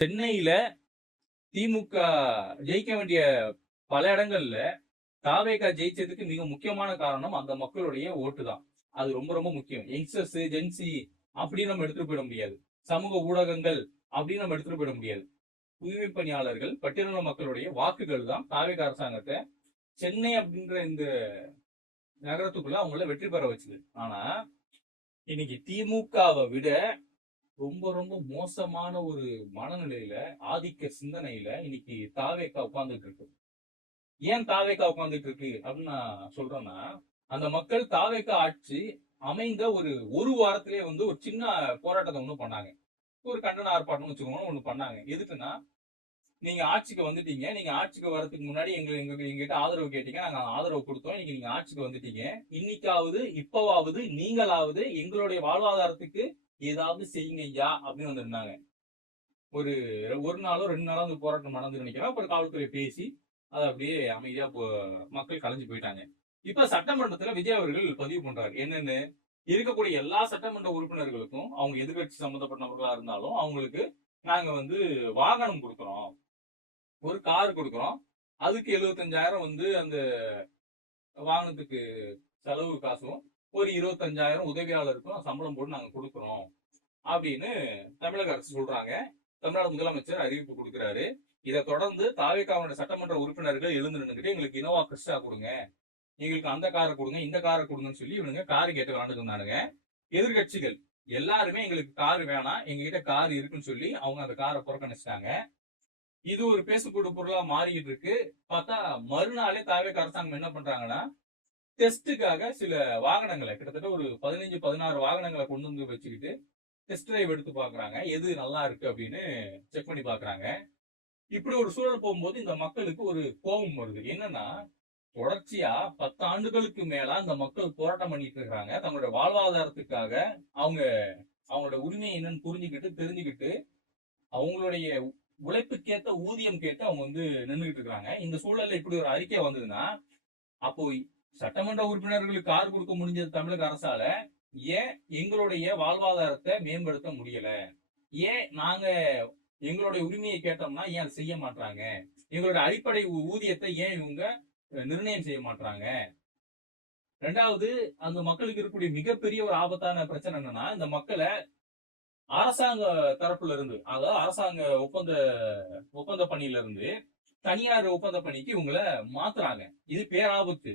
சென்னையில திமுக ஜெயிக்க வேண்டிய பல இடங்கள்ல தாவேகா ஜெயிச்சதுக்கு மிக முக்கியமான காரணம் அந்த மக்களுடைய ஓட்டு தான். அது ரொம்ப ரொம்ப முக்கியம். யங்ஸ்டர்ஸ், ஜென்சி அப்படின்னு நம்ம எடுத்துட்டு போயிட முடியாது. சமூக ஊடகங்கள் அப்படின்னு நம்ம எடுத்துட்டு போயிட முடியாது. தூய்மை பணியாளர்கள், பட்டியலின மக்களுடைய வாக்குகள் தான் தாவேகா அரசாங்கத்தை சென்னை அப்படின்ற இந்த நகரத்துக்குள்ள அவங்கள வெற்றி பெற வச்சுது. ஆனா இன்னைக்கு திமுகவை விட ரொம்ப ரொம்ப மோசமான ஒரு மனநிலையில, ஆதிக்க சிந்தனையில இன்னைக்கு தாவேகா உட்கார்ந்துட்டு இருக்கு. ஏன் தாவேகா உட்கார்ந்துட்டு இருக்கு அப்படின்னு நான் சொல்றேன்னா, அந்த மக்கள் தாவேகா ஆட்சி அமைந்த ஒரு வாரத்திலேயே ஒரு சின்ன போராட்டத்தை ஒண்ணு பண்ணாங்க. ஒரு கண்டன ஆர்ப்பாட்டம் வச்சுக்கோங்க ஒண்ணு பண்ணாங்க. எதுக்குன்னா, நீங்க ஆட்சிக்கு வந்துட்டீங்க. நீங்க ஆட்சிக்கு வரதுக்கு முன்னாடி எங்ககிட்ட ஆதரவு கேட்டீங்க. நாங்க ஆதரவு கொடுத்தோம். இன்னைக்கு நீங்க ஆட்சிக்கு வந்துட்டீங்க. இன்னைக்காவது, இப்பவாவது நீங்களாவது எங்களுடைய வாழ்வாதாரத்துக்கு ஏதாவது செய்யுங்க ஐயா அப்படின்னு வந்திருந்தாங்க. ஒரு ஒரு நாளோ 2 நாளோ அந்த போராட்டம் நடந்து நினைக்கிறேன். அப்புறம் காவல்துறை பேசி அதை அப்படியே அமைதியா மக்கள் கலைஞ்சு போயிட்டாங்க. இப்ப சட்டமன்றத்துல விஜய் அவர்கள் பதிவு பண்றாரு. என்னன்னு, இருக்கக்கூடிய எல்லா சட்டமன்ற உறுப்பினர்களுக்கும் அவங்க எதிர்கட்சி சம்பந்தப்பட்டவர்களா இருந்தாலும் அவங்களுக்கு நாங்க வாகனம் கொடுக்குறோம், ஒரு கார் கொடுக்குறோம். அதுக்கு 75,000 அந்த வாகனத்துக்கு செலவு காசும், ஒரு 25,000 உதவியாளருக்கும் சம்பளம் போட்டு நாங்க கொடுக்குறோம் அப்படின்னு தமிழக அரசு சொல்றாங்க. தமிழ்நாடு முதலமைச்சர் அறிவிப்பு கொடுக்கிறாரு. இதை தொடர்ந்து தாவேகாவுடைய சட்டமன்ற உறுப்பினர்கள் எழுந்து நின்றுகிட்டு எங்களுக்கு இனோவா கிறிஸ்டா கொடுங்க, எங்களுக்கு அந்த காரை கொடுங்க, இந்த காரை கொடுங்கன்னு சொல்லி இவனுங்க காரு கேட்டு விளாண்டுட்டு இருந்தானுங்க. எதிர்கட்சிகள் எல்லாருமே எங்களுக்கு கார் வேணாம், எங்ககிட்ட கார் இருக்குன்னு சொல்லி அவங்க அந்த காரை புறக்கணிச்சிட்டாங்க. இது ஒரு பேசுபொருள் பொருளா மாறிக்கிட்டு இருக்கு. பார்த்தா மறுநாளே தாவேகா அரசாங்கம் என்ன பண்றாங்கன்னா, டெஸ்டுக்காக சில வாகனங்களை கிட்டத்தட்ட ஒரு 15, 16 வாகனங்களை கொண்டு வந்து வச்சுக்கிட்டு டெஸ்ட் டிரைவ் எடுத்து பாக்குறாங்க. எது நல்லா இருக்கு அப்படின்னு செக் பண்ணி பாக்குறாங்க. இப்படி ஒரு சூழல் போகும்போது இந்த மக்களுக்கு ஒரு கோபம் வருது. என்னன்னா, தொடர்ச்சியா 10 ஆண்டுகளுக்கு மேல இந்த மக்கள் போராட்டம் பண்ணிட்டு இருக்காங்க. தங்களுடைய வாழ்வாதாரத்துக்காக அவங்க அவங்களோட உரிமை என்னன்னு புரிஞ்சுக்கிட்டு தெரிஞ்சுக்கிட்டு அவங்களுடைய உழைப்புக்கேத்த ஊதியம் கேட்டு அவங்க நின்றுகிட்டு இருக்காங்க. இந்த சூழல்ல இப்படி ஒரு அறிக்கை வந்ததுன்னா, அப்போ சட்டமன்ற உறுப்பினர்களுக்கு கார் கொடுக்க முடிஞ்சது தமிழக அரசால, ஏன் எங்களுடைய வாழ்வாதாரத்தை மேம்படுத்த முடியல? ஏன் நாங்க எங்களுடைய உரிமையை கேட்டோம்னா ஏன் அதை செய்ய மாட்டாங்க? எங்களுடைய அடிப்படை ஊதியத்தை ஏன் இவங்க நிர்ணயம் செய்ய மாட்டாங்க? ரெண்டாவது, அந்த மக்களுக்கு இருக்கக்கூடிய மிகப்பெரிய ஒரு ஆபத்தான பிரச்சனை என்னன்னா, இந்த மக்களை அரசாங்க தரப்புல இருந்து, அதாவது அரசாங்க ஒப்பந்த பணியில இருந்து தனியார் ஒப்பந்த பணிக்கு இவங்களை மாத்துறாங்க. இது பேராபத்து.